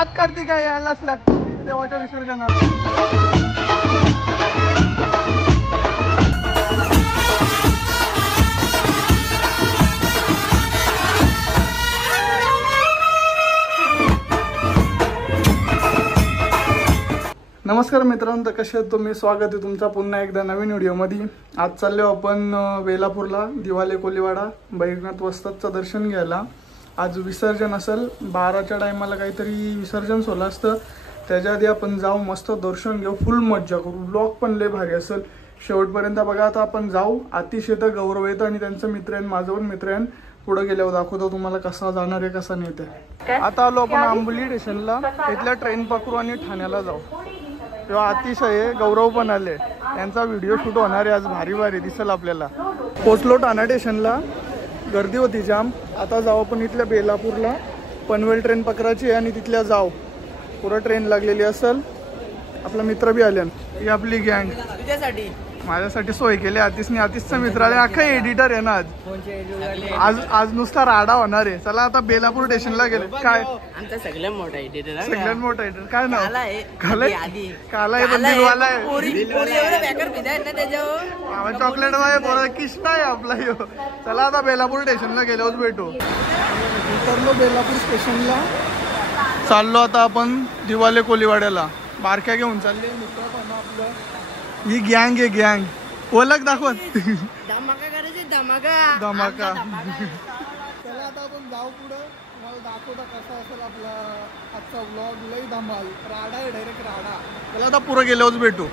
हात काढते काय यायलाच लागतं देवाच्या विसर्जनाला. नमस्कार मित्रांनो, तर कसे आहेत तुम्ही? स्वागत आहे तुमचा पुन्हा एकदा नवीन व्हिडिओमध्ये. आज चाललो आपण वेलापूरला, दिवाले कोलीवाडा बैजनाथ वस्तादचं दर्शन घ्यायला. आज विसर्जन असेल 12च्या टायमाला, काहीतरी विसर्जन सोहळा असतं. त्याच्या आधी आपण जाऊ, मस्त दर्शन घेऊ, फुल मज्जा करू. ब्लॉग पण लय भारी असेल, शेवटपर्यंत बघा. आता आपण जाऊ. आतिश येतं, गौरव येतं आणि त्यांचं मित्र आहे, माझं पण मित्र आहे. पुढे गेल्यावर दाखवतो तुम्हाला कसा जाणार आहे कसा नाही ते. आता आलो आपण आंबोली स्टेशनला. इथल्या ट्रेन पकडू आणि ठाण्याला जाऊ. तेव्हा आतिश आहे, गौरव पण आले. त्यांचा व्हिडिओ शूट होणार आहे आज, भारी भारी दिसेल आपल्याला. पोचलो ठाणा स्टेशनला, गर्दी होती जाम. आता जाऊ आपण इथल्या बेलापूरला. पनवेल ट्रेन पकडायची आहे आणि तिथल्या जाऊ. पुरं ट्रेन लागलेली असेल. आपला मित्र बी आले. ही आपली गँग माझ्यासाठी सोय केली आतिशने. आतिशचा मित्र आले, अख्खा एडिटर आहे ना आज नुसता राडा होणार आहे. चला आता बेलापूर स्टेशनला गेले. काय आमचा सगळ्यात मोठा एडिटर, सगळ्यात मोठा एडिटर काय नाव? चॉकलेट वाय किस्ता आहे आपला ह्यो. चला आता बेलापूर स्टेशनला गेल्यावर भेटू. उतरलो बेलापूर स्टेशनला, चाललो आता आपण दिवाले कोलीवाड्याला. बारक्या घेऊन चालले मित्र पण आपलं. ही गँग आहे, गँग ओळख दाखवत. धमाका करायचे, धमाका. चला आता आपण जाऊ पुढं. तुम्हाला दाखवता कसा असेल आपला आजचा व्लॉग. लई धमाल, राडा आहे, डायरेक्ट राडा. चला आता पुढं गेल्यावरच भेटू.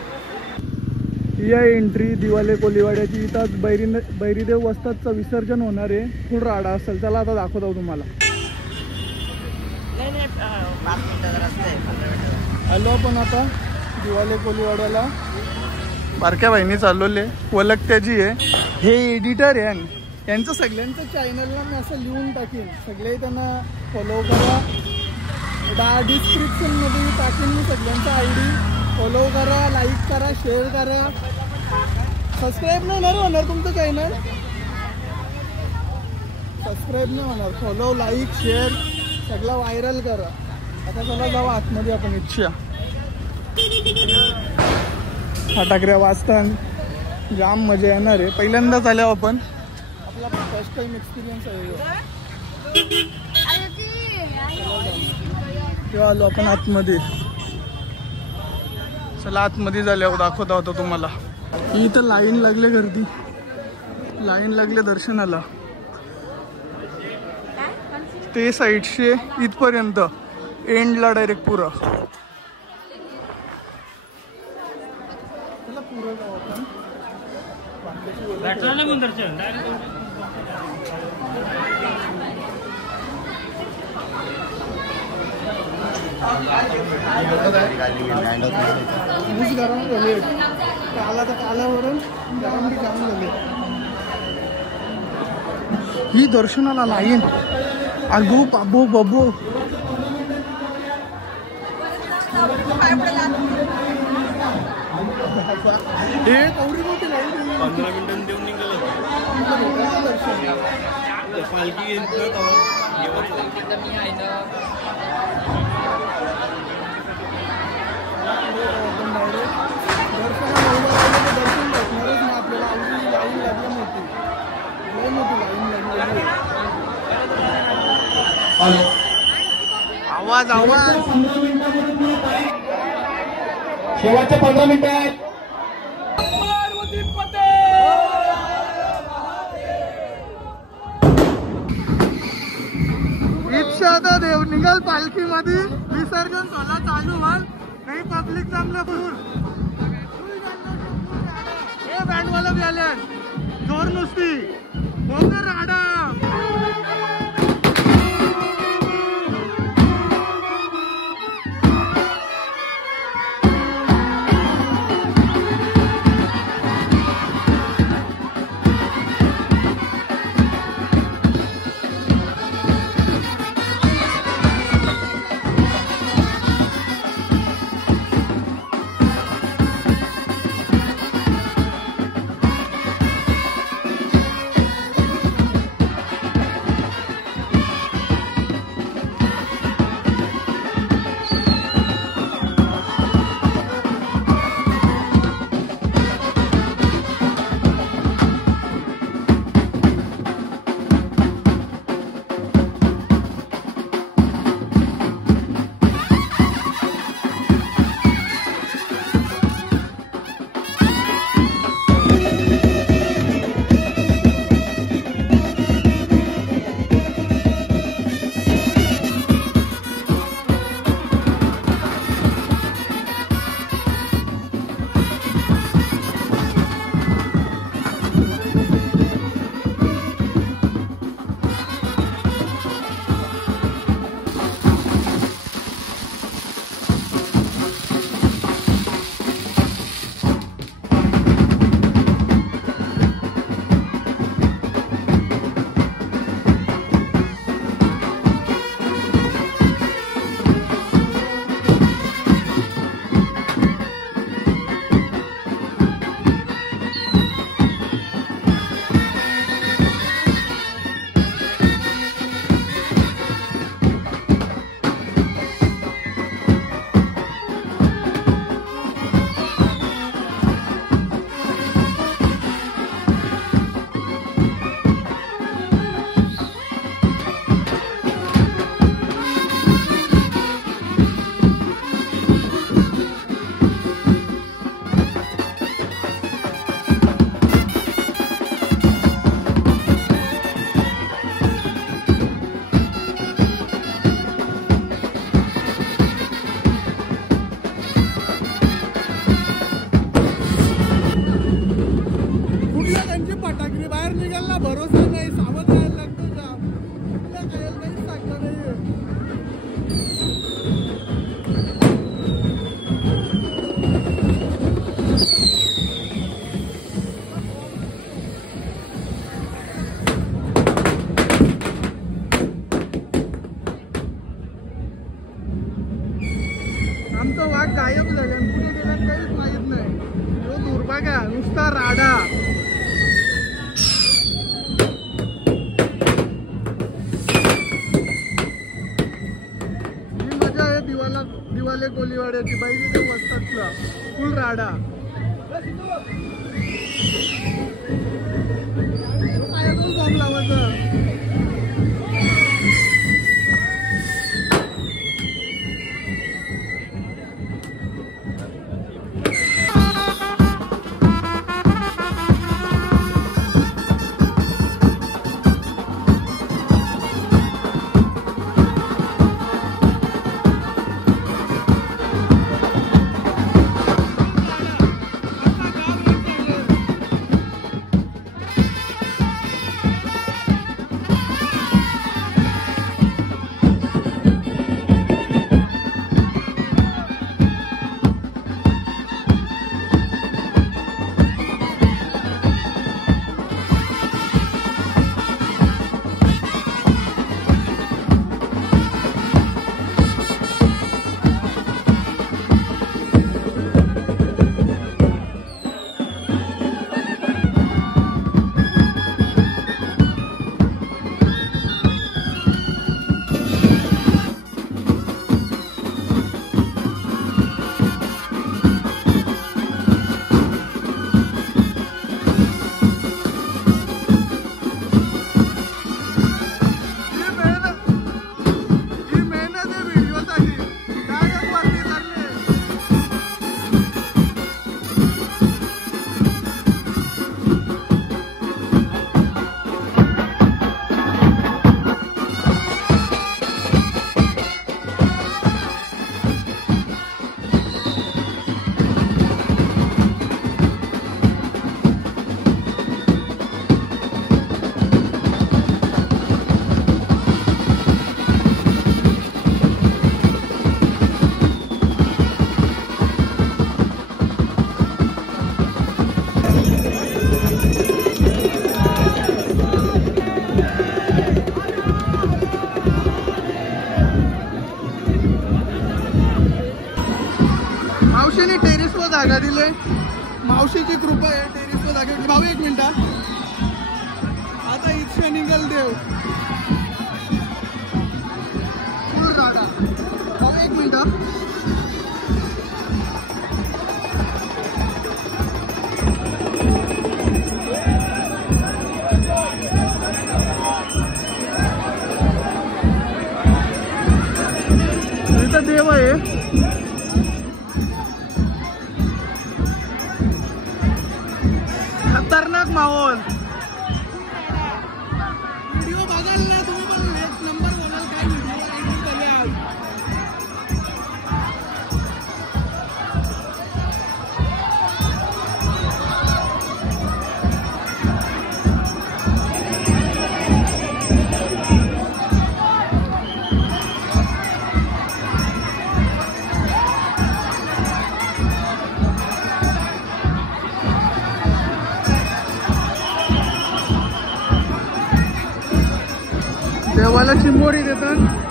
ही आहे एंट्री दिवाले कोलीवाड्याची. इथं बैरीदेव वस्तादचं विसर्जन होणार आहे. फुल राडा असेल. चला आता दाखवतो तुम्हाला. आलो आपण आता दिवाले कोलीवाड्याला. बारक्या बहिणी चालवले, ओळख त्याची आहे. हे एडिटर आहे. यांचं सगळ्यांचं चॅनलला मी असं लिहून टाकेन, सगळे त्यांना फॉलो करा. डिस्क्रिप्शनमध्ये टाकेन मी सगळ्यांचा ID. फॉलो करा, लाईक करा, शेअर करा. सबस्क्राईब नाही होणार तुमचं चॅनल, सबस्क्राईब नाही होणार. फॉलो, लाईक, शेअर सगळं व्हायरल करा. आता चला जाऊ आतमध्ये आपण. इच्छा फटाकड्या वाजताना जाम मजा येणार आहे. पहिल्यांदाच आल्यावर आपण, आपला फर्स्ट टाइम एक्सपिरियन्स आहे. तेव्हा आलो आपण आतमध्ये. चला आतमध्ये झाल्यावर दाखवता होतो तुम्हाला. इथं लाईन लागले, गर्दी लाईन लागले दर्शनाला. ते साईडशे इथपर्यंत एंडला डायरेक्ट पुरा. गरम झाले, काला तर कालावरून गरम झाले. ही दर्शनाला लाईन. अगो बाबो बाबो, हे कवडी मोठी लाईन. 15 मिनिटांनी देऊन निघालं पालखी. आवाज शेवटचे 15 मिनिटं आहेत. इच्छा देव निघाल पालखी मध्ये. विसर्जन सोहळा चालू व्हाल, काही पब्लिक जमलं फुल. हे बँडवाला बी आल्या, जोर नुसती राडा. नुसता राडा. ही मजा आहे दिवाले कोलीवाड्याची. बाई ते वस्तातला फुल राडा. काय बॉम्ब लावायचं. मावशीने टेरेसवर जागा दिले. मावशीची कृपा आहे. टेरेसवर जागा दिली. भाऊ एक मिनिट. आता इच्छा निघल देव. फुल राडा. भाऊ एक मिनिट. इथं देव आहे. खतरनाक माहोल. देवाला चिंबोरी देतात.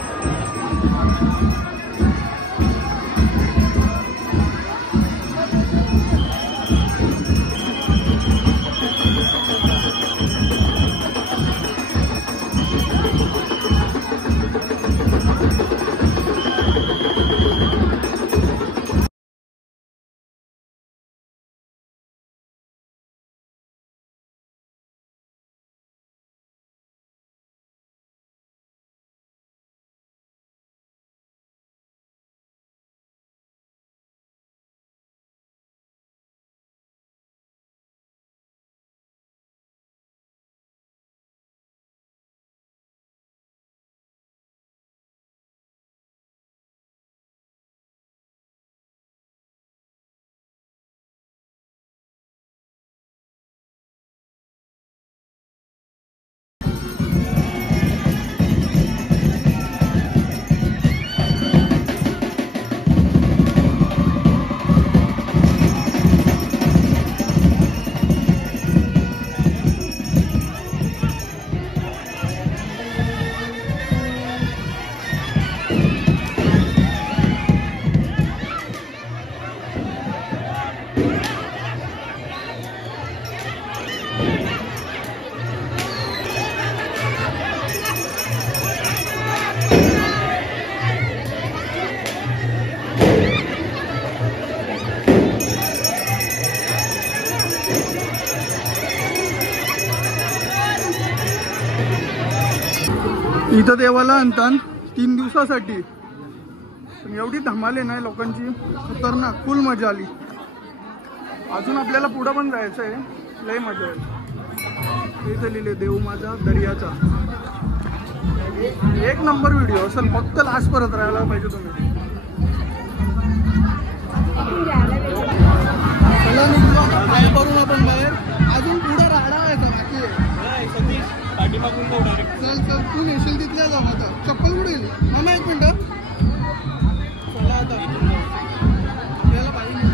इथं देवाला आणतात 3 दिवसासाठी, पण एवढी धमाल आहे ना लोकांची, खतरनाक, फुल मजा आली. अजून आपल्याला पुढं पण जायचं आहे, लय मजा आहे. इथं लिहिले देव माझा दर्याचा. एक नंबर व्हिडिओ असेल, फक्त लास्ट परत राहायला पाहिजे तुम्ही. चला निघलो काय करून आपण बाहेर. अजून पुढे राडा आहे का बाकी आहे. चल चल तू नेशील तिथल्या जाऊ. आता चप्पल कुठे गेली मामा, 1 मिनिट. चला आता आपल्याला पाहिजे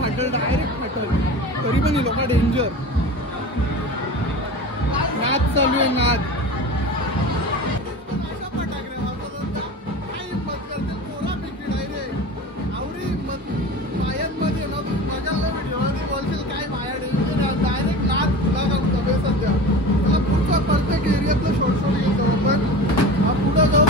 फाटल, डायरेक्ट फाटल. तरी पण लोक डेंजर. नाद चालू आहे, नाद. डायरेक्ट नाद सध्या मला पुढचा प्रत्येक एरियातलं शॉर्ट घेतो आपण. हा पुढं जाऊ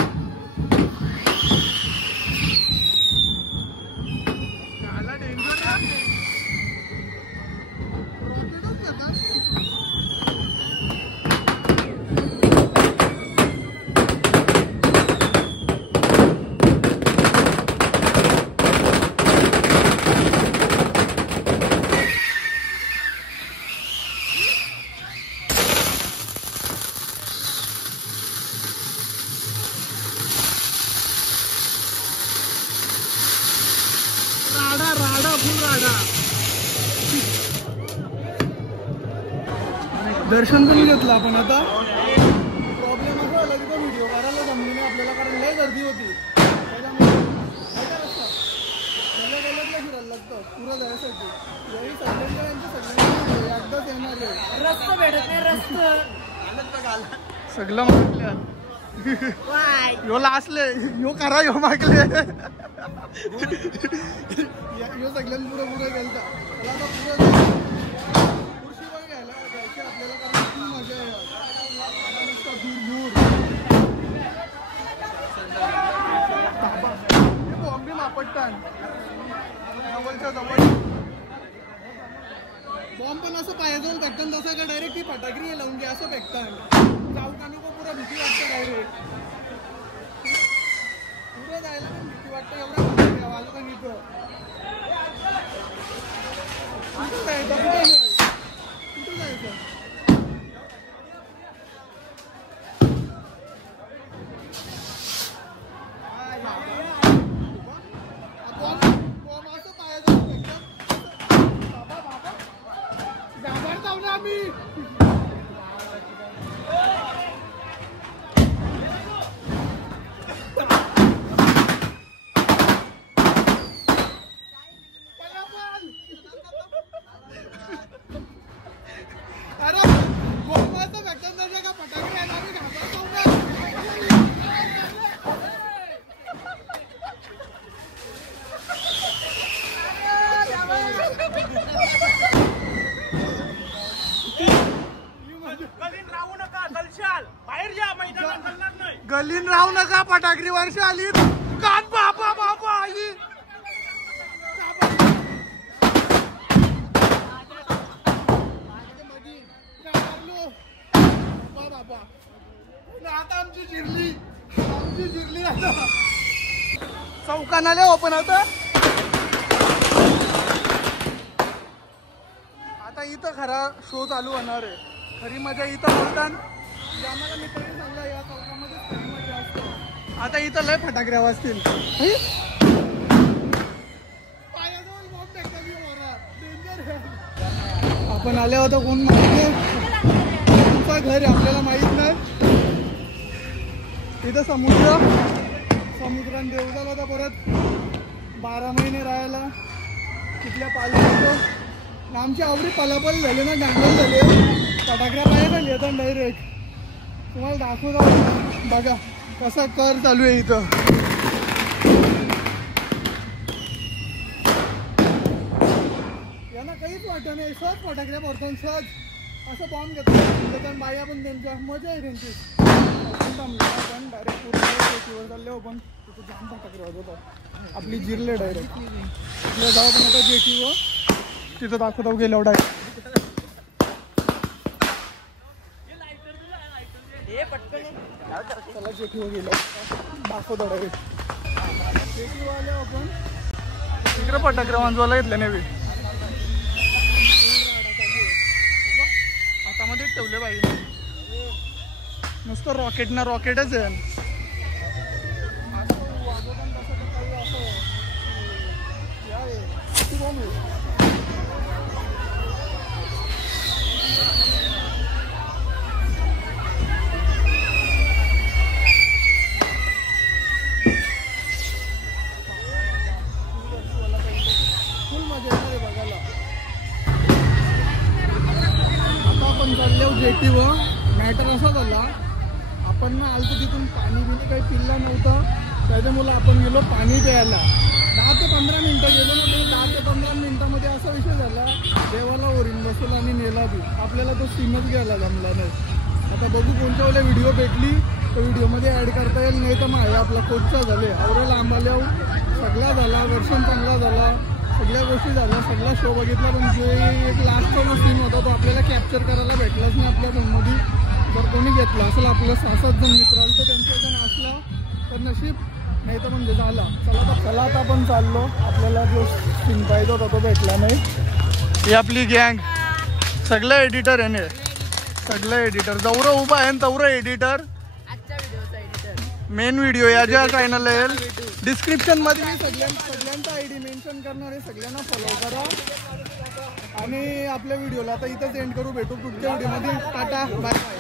दर्शन पण घेतलं आपण. आता प्रॉब्लेम असा झाला की तो व्हिडिओ करायला जमली नाही आपल्याला, कारण लय गर्दी होती. त्याच्यामुळे फिरायला लागतं पुरं जायसाठी. यावेळी सगळ्यांच्या एकदाच येणार आहे. रस्ता भेटत नाही, रस्ता सगळं म्हटलं यो लासले यो करा यो मागले यो सगळ्यांनी पुढे गेलता. त्याला आता पुढे खुर्शी पण घ्यायला जायची आपल्याला, कारण खूप मजा आहे. दूर दूर बॉम्बे मापट्टान जवळच्या जवळ. बॉम्ब पण असं पायाजवळ भेटतात तसं का डायरेक्ट ती फटाकडी लावून घ्या असं भेटतात. जाऊ का नको पुरा भीती वाटतं. डायरेक्ट पुढं जायला पण भीती वाटतं. एवढा आलो का निघतो कुठं जायचं, कुठं जायचं. असं पायाजवळ भेटतात. बाबा बाबा गावात जाऊ ना आम्ही. अरे गोमाचं भेटत नाही का फटाके आहे, आम्ही घाबरतो ना. गलीन राहू नका, फटाकडी वर्ष आली. कान बाबा बाबा आली. आता आमची जिरली आता चौकानाले ओपन. आता इथं खरा शो चालू होणार आहे. खरी मजा इथं बोलतात. आम्हाला मित्रांनी सांगला या चौकामध्ये खरी मजा असते. आता इथं लय फटाकड्या वाजतील. पायाजवळ बॉम्ब फेकतात ही पोरं. डेंजर आहे. आपण आले होता कोण माहित नाही. तुमचं घर आहे आपल्याला माहित नाही. इथं समुद्रात देव झाला होता. परत 12 महिने राहायला तिथल्या पालखीचं. आमची आवडी पलापल झाली ना, डांगल झाले. फटाकड्या पाया झाली आता डायरेक्ट. तुम्हाला दाखवतो बघा कसा कर चालू आहे इथं. यांना काहीच वाटत नाही. सहज फटाकड्या पडतात सहज. असं बॉम्ब घेतात. बाया पण त्यांच्या मजा आहे त्यांची. आपण डायरेक्ट पूर्ण जेटीवर चालले आपण तिथे जाम फटाके वाजवत होता आपली जिरले डायरेक्ट तिथे जाऊ पण आता जेटीवर तिथं दाखवतो गेल्यावर डायरेक्ट चला जेटीवर गेलो दाखवतो डायरेक्ट जेटीवर आलो आपण तिकडे फटाके वाजवायला घेतले नाही हातामध्ये ठेवले पाहिजे नुसतं रॉकेट ना रॉकेटच आहे फुल मजा येणार आहे बघायला आता आपण चाललो जेटीवर मॅटर असा झाला आपण ना आलतो तिथून पाणी बिणी काही पिल्ला नव्हतं त्याच्यामुळे आपण गेलो पाणी प्यायला 10 ते 15 मिनिटं गेलो ना ते 10 ते 15 मिनिटामध्ये असा विषय झाला देवाला ओरीन बसवला आणि नेला बी आपल्याला तो सीनच घ्यायला जमला नाही आता बघू कोणत्या वेळेला व्हिडिओ भेटली तर व्हिडिओमध्ये ॲड करता येईल नाही तर मग आपला कोचचा झाले आवडे लांब आल्यावर सगळा झाला वर्षन चांगला झाला सगळ्या गोष्टी झाल्या सगळा शो बघितला पण जे एक लास्टचा जो सीन होता तो आपल्याला कॅप्चर करायला भेटलाच नाही आपल्या फोनमध्ये जर कोणी घेतला असेल आपलं 6-7 जण मित्र आलं तर त्यांच्या जण असला तर नशीब नाही तर म्हणजे झाला चला आता आपण चाललो आपल्याला जो सीन पाहिजे होता तो भेटला नाही ही आपली गँग सगळं एडिटर आहे ना सगळं एडिटर जवळं उभा आहे तेवढं एडिटर मेन व्हिडिओ याच्या चॅनलला येईल डिस्क्रिप्शनमध्ये मी सगळ्यांचा ID मेन्शन करणार आहे सगळ्यांना फॉलो करा आणि आपल्या व्हिडिओला आता इथंच एंड करू भेटू पुढच्या व्हिडिओमध्ये टाटा बाय